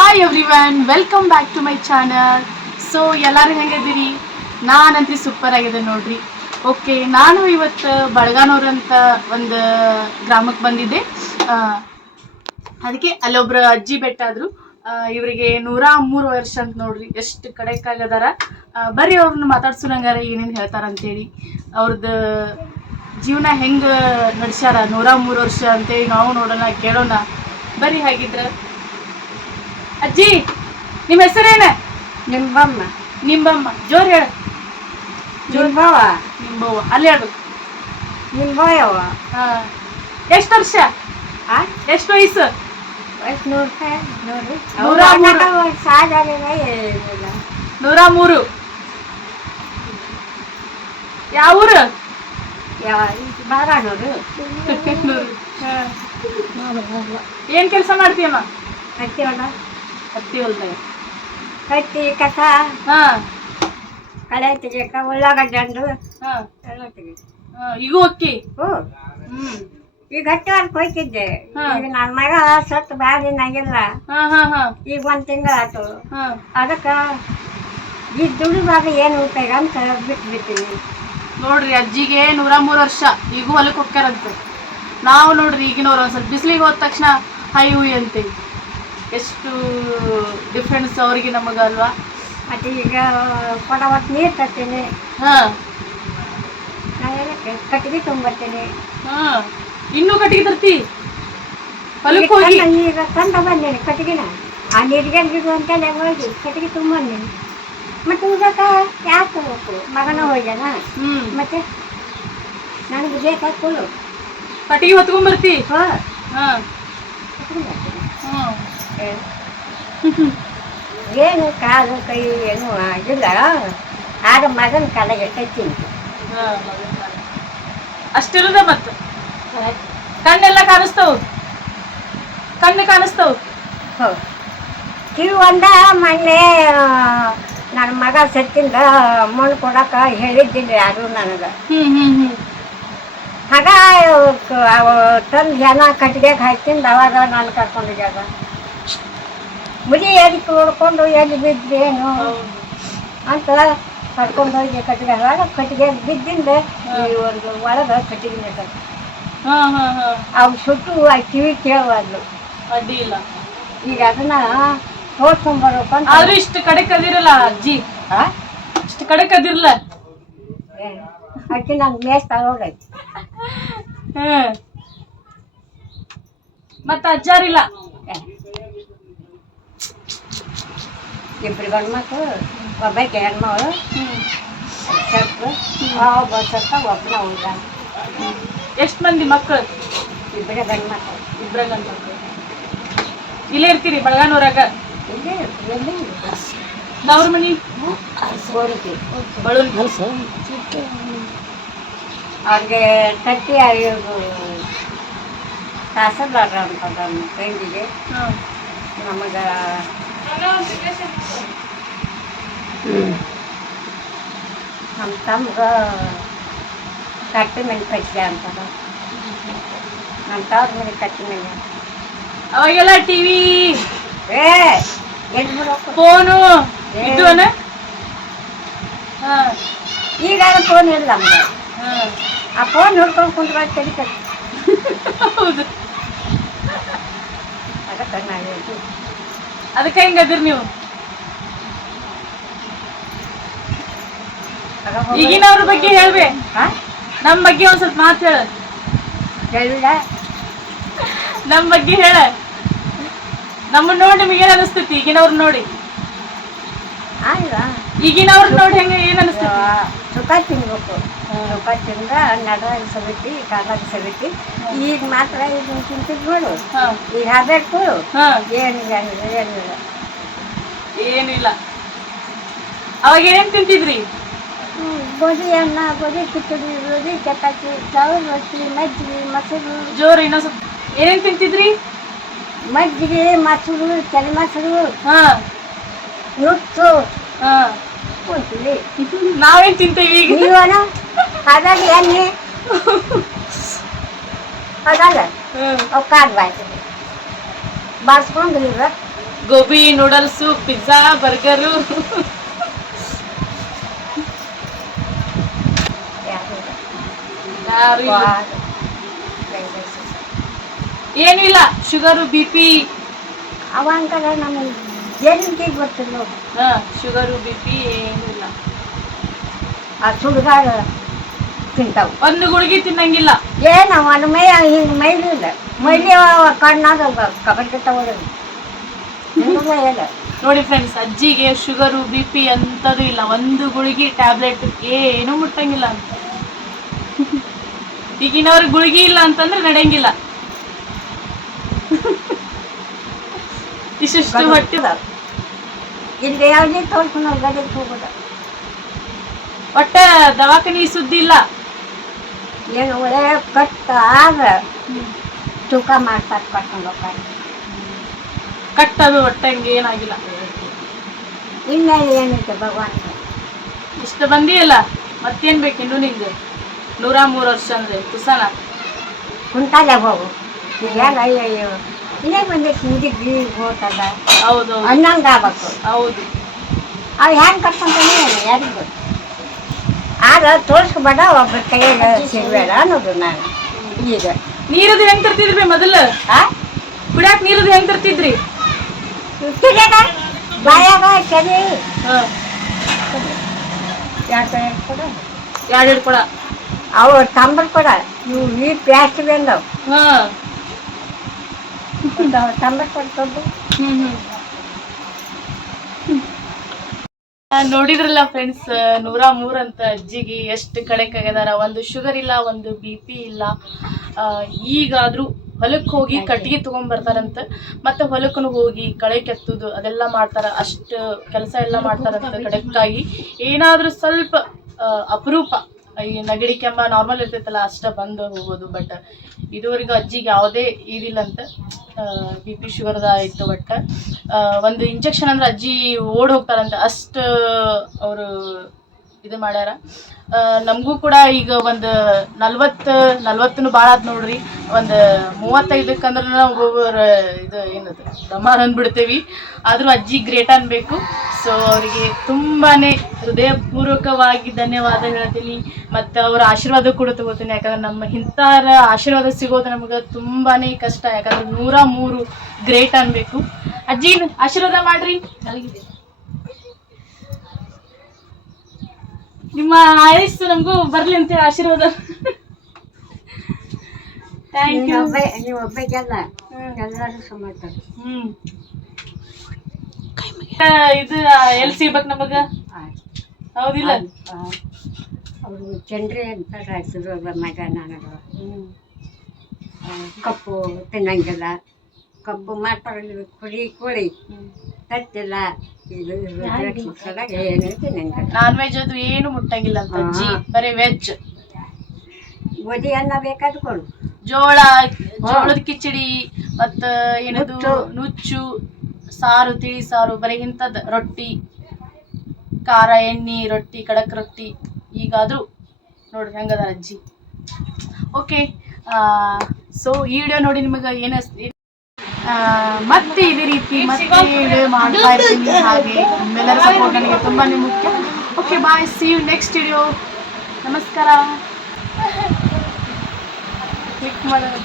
Hi everyone welcome back to my channel so ಎಲ್ಲರೂ ಹೆಂಗಿದ್ದೀರಿ ನಾನಂತೂ ಸೂಪರ್ ಆಗಿದೆ ನೋಡ್ರಿ. ಓಕೆ ನಾನು ಇವತ್ತು ಬಳಗಾನೂರು ಅಂತ ಒಂದು ಗ್ರಾಮಕ್ಕೆ ಬಂದಿದ್ದೆ. ಅದಕ್ಕೆ ಅಲ್ಲೊಬ್ರು ಅಜ್ಜಿ ಬೆಟ್ಟ ಇವರಿಗೆ ನೂರ ಮೂರು ವರ್ಷ ಅಂತ ನೋಡ್ರಿ, ಎಷ್ಟು ಕಡೆಕಾಗದಾರ ಬರ್ರಿ ಅವ್ರನ್ನ ಮಾತಾಡ್ಸೋಣಂಗಾರ, ಏನೇನು ಹೇಳ್ತಾರ ಅಂತೇಳಿ ಅವ್ರದ್ದು ಜೀವನ ಹೆಂಗೆ ನಡೆಸ್ಯಾರ, ನೂರ ಮೂರು ವರ್ಷ ಅಂತೇಳಿ ನಾವು ನೋಡೋಣ, ಕೇಳೋಣ. ಬರ್ರಿ, ಹಾಗಿದ್ರ? ಅಜ್ಜಿ ನಿಮ್ಮ ಹೆಸರೇನ? ನಿಂಬಮ್ಮ. ನಿಂಬಮ್ಮ. ಜೋರ್ ಹೇಳ. ನಿಂಬವ ನಿಂಬವ್ವ. ಅಲ್ಲಿ ಹೇಳು. ನಿಂಬಯವ ಹಾ. ಎಷ್ಟು ವರ್ಷ? ಆ? ಎಷ್ಟು ವಯಸ್ಸು? ಎಷ್ಟು ನೂರು. ರೂಪಾಯಿ ನೋಡ್ರಿ ನೂರ ಮೂರು. ನೂರ ಮೂರು. ಯಾವ ಊರು? ಯಾವ. ಏನ್ ಕೆಲಸ ಮಾಡ್ತೀಯಮ್ಮ? ಹೊಲ ಹತ್ತಿ ಹೊಲ್ದಾಗ. ಹತ್ತಿ ಕಸ. ಹಾ. ಕಳೆ ತೆಗಿಯಕ ಉಳ್ಳಾಗಡ್ಡೆ ಹಣ್ಣು ಹಾ. ಎಲ್ಲ ತೆಗಿ ಹಾ, ಈಗೂ ಅಕ್ಕಿ ಹ್ಞೂ. ಹ್ಮ್. ಈಗ ಹತ್ತಿ ಒಂದು ಕೊಯ್ತಿದ್ದೆ. ಈಗ ನನ್ನ ಮಗ ಸತ್ತು ಭಾಳ ದಿನ ಆಗಿಲ್ಲ ಈಗ ಒಂದು ತಿಂಗಳಾಯ್ತು. ಅದಕ್ಕೆ ಈ ದುಡಿದಾಗ ಏನು ಉಪಯೋಗ ಅಂತ ಬಿಟ್ಬಿಟ್ಟಿನಿ. ನೋಡ್ರಿ ಅಜ್ಜಿಗೆ ನೂರ ಮೂರು ವರ್ಷ. ಈಗೂ ಹೊಲಕ್ಕೆ ಹೋಗ್ಯಾರಂತೆ. ನಾವು ನೋಡ್ರಿ ಈಗಿನವ್ರು ಒಂದ್ ಸ್ವಲ್ಪ ಬಿಸಿಲಿಗೆ ಹೋದ ತಕ್ಷಣ ಹೈ ಹುಯ್ ಅಂತೀವಿ. ಎಷ್ಟು ಡಿಫ್ರೆನ್ಸ್ ಅವರಿಗೆ ನಮಗಲ್ವಾ ಅಲ್ವಾ? ಮತ್ತೆ ಈಗ ಕೊಡ ಹೊತ್ತು ನೀರು ತರ್ತೇನೆ. ಹಾಂ. ನಾವೆಲ್ಲ ಕಟ್ಟಿಗೆ ತುಂಬಿರ್ತೀನಿ ಹಾಂ. ಇನ್ನೂ ಕಟ್ಟಿಗೆ ತರ್ತಿ? ಹೊಲಕ್ಕೆ ಹೋಗಿ? ಈಗ ತಂದ ಬಂದೇನೆ ಕಟ್ಟಿಗೆನ. ಆ ನೀರಿಗೆ ಬಿಡು ಹೋಗಿ ಕಟ್ಟಿಗೆ ತುಂಬಂದೇನೆ ಮತ್ತೆ ಊಟಕ್ಕೆ ಯಾಕೆ ತಗೋಬೇಕು? ಮಗನ ಹೋಗ್ಯಾನ? ಹ್ಞೂ ಮತ್ತೆ ನನಗೆ ಬೇಕಾದ ಕೊಡು. ಕಟ್ಟಿಗೆ ಹೊತ್ಕೊಂಡ್ ಬರ್ತಿ? ಹಾಂ. ಹಾ. ಏನು ಕಾಲು ಕೈ ಏನು ಆಗಿಲ್ಲ ಆಗ ಮಗನ ಕಾಲಿಗೆ ಕಚ್ಚಿನಿ ಹಾ, ಅಷ್ಟಿರದ ಮತ್ತು? ಕಣ್ಣೆಲ್ಲ ಕಾಣಿಸ್ತಾವ? ಕಣ್ಣು ಕಾಣಿಸ್ತಾವ? ಹೌದು. ಕಿವಿ ಒಂದ ಮೊನ್ನೆ ನನ್ನ ಮಗ ಸತ್ತಿಂದ ಮಣ್ಣು ಕೊಡಕ ಹೇಳಿದ್ದಿಲ್ಲ ಯಾರು ನನಗೆ. ಹಾಗ ತಂದು ಜನ ಕಟ್ಟಿಗೆ ಹಾಕಿಂದ ಅವಾಗ ನಾನು ಕರ್ಕೊಂಡಿದ್ದಾಗ ಮುದಿ ಎಲ್ಲಿ ನೋಡ್ಕೊಂಡು ಎಲ್ಲಿ ಬಿದ್ದೇನು. ಅಂತ ಕರ್ಕೊಂಡು ಹೋಗಿ ಕಟ್ಟಿಗೆ ಅವಾಗ ಕಟ್ಟಿಗೆ ಬಿದ್ದಿಂದ ಒಂದು ಒಳಗೆ ಕಟ್ಟಿಗೆ ನೆಟ್ಟ ಹಾ ಹಾ ಹಾ. ಅವು ಸುಟ್ಟು ಆ ಕಿವಿ ಕೇಳವಾದ್ಲು ಅಡ್ಡಿ ಇಲ್ಲ. ಈಗ ಅದನ್ನ ತೋರ್ಸ್ಕೊಂಬರ್ಬೇಕು ಅಂತ. ಆದ್ರೂ ಇಷ್ಟು ಕಡೆ ಕದಿರಲ್ಲ ಅಜ್ಜಿ? ಇಷ್ಟು ಕಡೆ ಕದಿರಲ್ಲ ಅಕ್ಕಿ ನಂಗೆ ಮೇಸ್ ತಗೊಂಡೈತಿ ಹ್ಮ್. ಮತ್ತೆ ಅಜ್ಜಾರಿಲ್ಲ. ಇಬ್ರು ಗಂಡು ಮಕ್ಕಳು ಒಬ್ಬಾಕಿ ಹೆಣ್ಮಗಳು ಹ್ಮ್ ಸತ್ತು ಒಬ್ಬ ಸತ್ತ ಒಬ್ಬನ ಉಳ್ದ ಎಷ್ಟು ಮಂದಿ ಮಕ್ಕಳು ಇಬ್ಬರೇ ಗಂಡು ಮಕ್ಕಳು ಇಬ್ರ ಗಂಡು ಮಕ್ಕಳು ಇಲ್ಲೇ ಇರ್ತೀರಿ ಬಳಗಾನೂರಾಗ? ಇಲ್ಲೇ ಎಲ್ಲಿ ಅವ್ರ ಮನಿ? ಗೋರಿಕೆ ಬಳುನ್ ಅವ್ರಿಗೆ ತಟ್ಟಿ ಇದು ತಹಸೀಲ್ದಾರ ಅಂತ ನಮ್ಮ ತಂಗಿಗೆ ನಮ್ಮ ತಮ್ಗೆ ಕಟ್ಟಿ ಮನೆ ಕಟ್ಟಿಗೆ ಅಂತದ ನಮ್ಮ ತವ್ರ ಮನೆ ಕಟ್ಟಿ ಮನೆ ಅವಾಗೆಲ್ಲ ಟಿವಿ. ಏ ಫೋನು. ಹಾ. ಈಗ ಫೋನ್ ಇಲ್ಲ ನಮ್ಗೆ ಹಾಂ. ಆ ಫೋನ್ ನೋಡ್ಕೊಂಡು ಕುಂತ್ಕೊಂಡು ತೆಗಿತಾರೆ ಹೌದು. ಅದಕ್ಕೆ ನಾವು ಹೇಳ್ತೀವಿ. ಅದಕ್ಕೆ ಹೆಂಗ ಅದಿರ್ ನೀವು? ಈಗಿನವ್ರ ಬಗ್ಗೆ ಹೇಳ್ಬೆ? ನಮ್ ಬಗ್ಗೆ ಒಂದ್ ಸ್ವಲ್ಪ ಮಾತು ಹೇಳ. ನಮ್ ಬಗ್ಗೆ ಹೇಳ. ನಮ್ಮನ್ನ ನೋಡಿ ನಿಮ್ಗೆ ಏನ್ ಅನಿಸ್ತೈತಿ ಈಗಿನವ್ರ ನೋಡಿ? ಈಗಿನವ್ರ ನೋಡಿ ಹೆಂಗ ಏನ್ ಅನಿಸ್ತೈತಿ ಸುಖ ತಿನ್ಬೇಕು ಸುಖ ತಿಂದ ನಡ ಸಗತಿ ಕಾಲಾಗ ಸಗತಿ ಈಗ ಮಾತ್ರ ಈಗ ತಿಂತಿದ್ ನೋಡು. ಈಗ ಹಾಬೇಕು ಏನಿಲ್ಲ ಏನಿಲ್ಲ ಏನಿಲ್ಲ. ಅವಾಗ ಏನ್ ತಿಂತಿದ್ರಿ? ಗೋಧಿ ಅನ್ನ ಗೋಧಿ ಕಿಚಡಿ ಗೋಧಿ ಚಪಾತಿ ಚೌಲ್ ರೊಟ್ಟಿ ಮಜ್ಜಿಗೆ ಮೊಸರು. ಜೋರು ಇನ್ನೊಂದು ಸ್ವಲ್ಪ ಏನೇನ್ ತಿಂತಿದ್ರಿ? ಮಜ್ಜಿಗೆ ಮೊಸರು ಚಳಿ ಮೊಸರು. ಹಾ. ನುಚ್ಚು ಹಾ ಕುಂತೀವಿ ನಾವೇನ್ ತಿಂತೀವಿ ಈಗ? ನೀವನ? ಹಾಗಾಗಿ ಎಣ್ಣೆ. ಹಾಗಾಗ ಅವು ಕಾಡು ಬಾಯ್ತದೆ ಬಾರಿಸ್ಕೊಂಡು ಗೋಬಿ ನೂಡಲ್ಸು ಪಿಜ್ಜಾ ಬರ್ಗರು. ಯಾರು. ಏನೂ ಇಲ್ಲ. Sugar B P. ಅವ ಅಂಕಲ ನಮಗೆ ಏನಂತ ಗೊತ್ತಿಲ್ಲ ನೋಡು. ಹಾ ಶುಗರು ಬಿ ಪಿ ಏನೂ ಇಲ್ಲ. ಆ ಸುಡುಗಾಡ ತಿಂತಾವು. ಒಂದು ಗುಳಿಗೆ ತಿನ್ನಂಗಿಲ್ಲ. ಏನು ಅವನ ಮೈ ಹಿಂಗೆ ಮೈಲಿಲ್ಲ ಮೈಲಿ ಕಣ್ಣಾಗ ಕಬಡ್ಡಿ ತಗೊಳ್ಳೋದು ಹೇಳ ನೋಡಿ ಫ್ರೆಂಡ್ಸ್ ಅಜ್ಜಿಗೆ ಶುಗರು ಬಿ ಪಿ ಅಂತದು ಇಲ್ಲ. ಒಂದು ಗುಳಿಗೆ ಟ್ಯಾಬ್ಲೆಟ್ ಏನೂ ಮುಟ್ಟಂಗಿಲ್ಲ ಅಂತ. ಈಗಿನವ್ರ ಗುಳಿಗೆ ಇಲ್ಲ ಅಂತಂದ್ರೆ ನಡೆಯಂಗಿಲ್ಲ. ಇಷ್ಟಿಷ್ಟು ಹೊಟ್ಟಿದ ಇಲ್ಲಿ ಯಾವುದೇ ತೋರ್ಕೊಂಡು ಗಡಿಗೆ ಹೋಗೋದು. ಒಟ್ಟ ದವಾಖಾನಿ ಸುದ್ದಿ ಇಲ್ಲ. ಏನು ಒಳ್ಳೆ ಕಟ್ಟ ಆಗ ತೂಕ ಮಾಡ್ತಾರೆ ಕಟ್ಕೊಂಡು ಹೋಗ್ತಾರೆ. ಕಟ್ಟದು ಒಟ್ಟಂಗೆ ಏನಾಗಿಲ್ಲ. ಇನ್ಮೇಲೆ ಏನೈತೆ ಭಗವಾನ್? ಇಷ್ಟು ಬಂದಿಯಲ್ಲ ಮತ್ತೇನು ಬೇಕು ಇನ್ನು ನಿಂಗೆ? ನೂರ ಮೂರು ವರ್ಷ ಅಂದ್ರೆ ಕುಸನ ಕುಂತಾಲೆ ಹೋಗು. ಈಗ ಅಯ್ಯೋ ಹೋಗ್ತದ ಹೌದು ಅನ್ನಂಗೆ ಆಗ್ಬೇಕು. ಹೌದು. ಅವು ಹೆಂಗೆ ಕಟ್ಕೊಂತಾನೆ ಯಾರಿಗೂ ಗೊತ್ತು? ಆದ್ರೆ ತೋರಿಸ್ಕೊಬೇಡ ಒಬ್ಬರ ಕೈಯಾಗ ಸಿಗಬೇಡ ಅನ್ನೋದು ನಾನು. ಈಗ. ನೀರದು ಹೆಂಗ್ ತರ್ತಿದ್ರಿ ಮೊದಲು? ಕುಡಿಯಾಕ ನೀರದು ಹೆಂಗ್ ತರ್ತಿದ್ರಿ? ಬಾಯಾಗ ಎರಡು ಕೊಡ? ಅವು ತಂಬರ್ ಕೊಡ. ಇವು ಈ ಪ್ಯಾಸ್ಟ್ ಬಂದವು ಹಾ ತಂಬರ್ ಕೊಡ್ತದ್ದು ಹ್ಮ್ ಹ್ಮ್ ಆ, ನೋಡಿದ್ರಲ್ಲ ಫ್ರೆಂಡ್ಸ್ ನೂರ ಮೂರ್ ಅಂತ ಅಜ್ಜಿಗೆ ಎಷ್ಟು ಕಡೆಕ್ ಆಗ್ಯದಾರ ಒಂದು ಶುಗರ್ ಇಲ್ಲ ಒಂದು ಬಿ ಪಿ ಇಲ್ಲ. ಈಗಾದ್ರೂ ಹೊಲಕ್ಕೆ ಹೋಗಿ ಕಟ್ಟಿಗೆ ತಗೊಂಡ್ ಬರ್ತಾರಂತ ಮತ್ತೆ ಹೊಲಕ್ಕೂ ಹೋಗಿ ಕಳೆ ಕೆತ್ತುದು ಅದೆಲ್ಲ ಮಾಡ್ತಾರ. ಅಷ್ಟು ಕೆಲಸ ಎಲ್ಲ ಮಾಡ್ತಾರಂತ ಕಡೆಕ್ಕಾಗಿ ಏನಾದ್ರೂ ಸ್ವಲ್ಪ ಅಪರೂಪ. ಈ ನಗಡಿ ಕೆಮ್ಮ ನಾರ್ಮಲ್ ಇರ್ತೈತಲ್ಲ ಅಷ್ಟ ಬಂದು ಹೋಗೋದು ಬಟ್ ಇದುವರೆಗೂ ಅಜ್ಜಿಗೆ ಯಾವುದೇ ಇದಿಲ್ಲ ಅಂತ ಬಿ ಪಿ ಶುಗರ್ದ ಆಯಿತು ಒಟ್ಟು ಒಂದು ಇಂಜೆಕ್ಷನ್ ಅಂದ್ರೆ ಅಜ್ಜಿ ಓಡ್ ಹೋಗ್ತಾರಂತ ಅಷ್ಟು ಅವರು ಇದು ಮಾಡ್ಯಾರ. ನಮಗೂ ಕೂಡ ಈಗ ಒಂದು ನಲ್ವತ್ತು, ನಲ್ವತ್ತನ್ನು ಭಾಳ ಆದ್ ನೋಡ್ರಿ. ಒಂದು ಮೂವತ್ತೈದಕ್ಕಂದ್ರೆ ನಾವು ಇದು ಏನದು ಪ್ರಮಾಣ ಅಂದ್ಬಿಡ್ತೇವಿ. ಆದರೂ ಅಜ್ಜಿ ಗ್ರೇಟ್ ಅನ್ಬೇಕು. ಸೊ ಅವರಿಗೆ ತುಂಬಾ ಹೃದಯಪೂರ್ವಕವಾಗಿ ಧನ್ಯವಾದ ಹೇಳ್ತೀನಿ. ಮತ್ತು ಅವರ ಆಶೀರ್ವಾದ ಕೂಡ ತಗೋತೀನಿ. ಯಾಕಂದ್ರೆ ನಮ್ಮ ಇಂಥರ ಆಶೀರ್ವಾದ ಸಿಗೋದು ನಮ್ಗೆ ತುಂಬಾ ಕಷ್ಟ. ಯಾಕಂದ್ರೆ ನೂರ ಮೂರು ಗ್ರೇಟ್ ಅನ್ಬೇಕು. ಅಜ್ಜಿ, ಆಶೀರ್ವಾದ ಮಾಡ್ರಿ. ನಿಮ್ಮ ಆಯಸ್ಸು ನಮಗೂ ಬರ್ಲಿ ಅಂತ ಆಶೀರ್ವಾದ. ಥ್ಯಾಂಕ್ ಯು ನೀವು ಒಬ್ಬಕ್ಕೆಲ್ಲ ಎಲ್ಲರೂ ಸಮಾಚಾರ ಹ್ಮ್. ಆ, ಇದು ಎಲ್ಲಿ ಸಿಗ್ಬೇಕು ನಮಗ? ಹೌದಿಲ್ಲ? ಅವರು ಚಂದ್ರಿ ಅಂತ ಹೆಸರು ಮಗ ನಾನು. ಹ್ಮ್. ಕಪ್ಪು ತಿನ್ನಂಗಿಲ್ಲ. ಕಪ್ಪು ಮಾಡ್ತಾರೆ ಕುರಿ ಕೋಳಿ ಇದು ತಿನ್ನಂಗಿಲ್ಲ ನಾನ್ ವೆಜ್ ಅದು ಏನು ಮುಟ್ಟಂಗಿಲ್ಲ ಅಂತ ಅಜ್ಜಿ. ಬರೀ ವೆಜ್. ಗೋಧಿ ಅನ್ನ ಬೇಕಾದ್ ಕೊಡು. ಜೋಳ ಜೋಳದ ಕಿಚಡಿ ಮತ್ತ ಏನದು? ನುಚ್ಚು. ನುಚ್ಚು ಸಾರು ತಿಳಿ ಸಾರು ಬರೀ ಇಂಥದ್ ರೊಟ್ಟಿ. ಖಾರ ಎಣ್ಣೆ ರೊಟ್ಟಿ ಕಡಕ್ ರೊಟ್ಟಿ. ಈಗಾದ್ರೂ ನೋಡ್ರಿ ಹೆಂಗದ ಅಜ್ಜಿ. ಓಕೆ ಸೊ ಈ ವಿಡಿಯೋ ನೋಡಿ ನಿಮಗೆ ಏನ ಮತ್ತೆ ಇದೇ ರೀತಿ ಮತ್ತೆ ಮಾಡ್ತಾ ಇರ್ತೀನಿ ಹಾಗೆ ನಿಮ್ಮೆಲ್ಲರ ಸಪೋರ್ಟ್ ನನಗೆ ತುಂಬಾ ಮುಖ್ಯ. Okay bye see you next video ನಮಸ್ಕಾರ. ಕ್ಲಿಕ್ ಮಾಡೋದು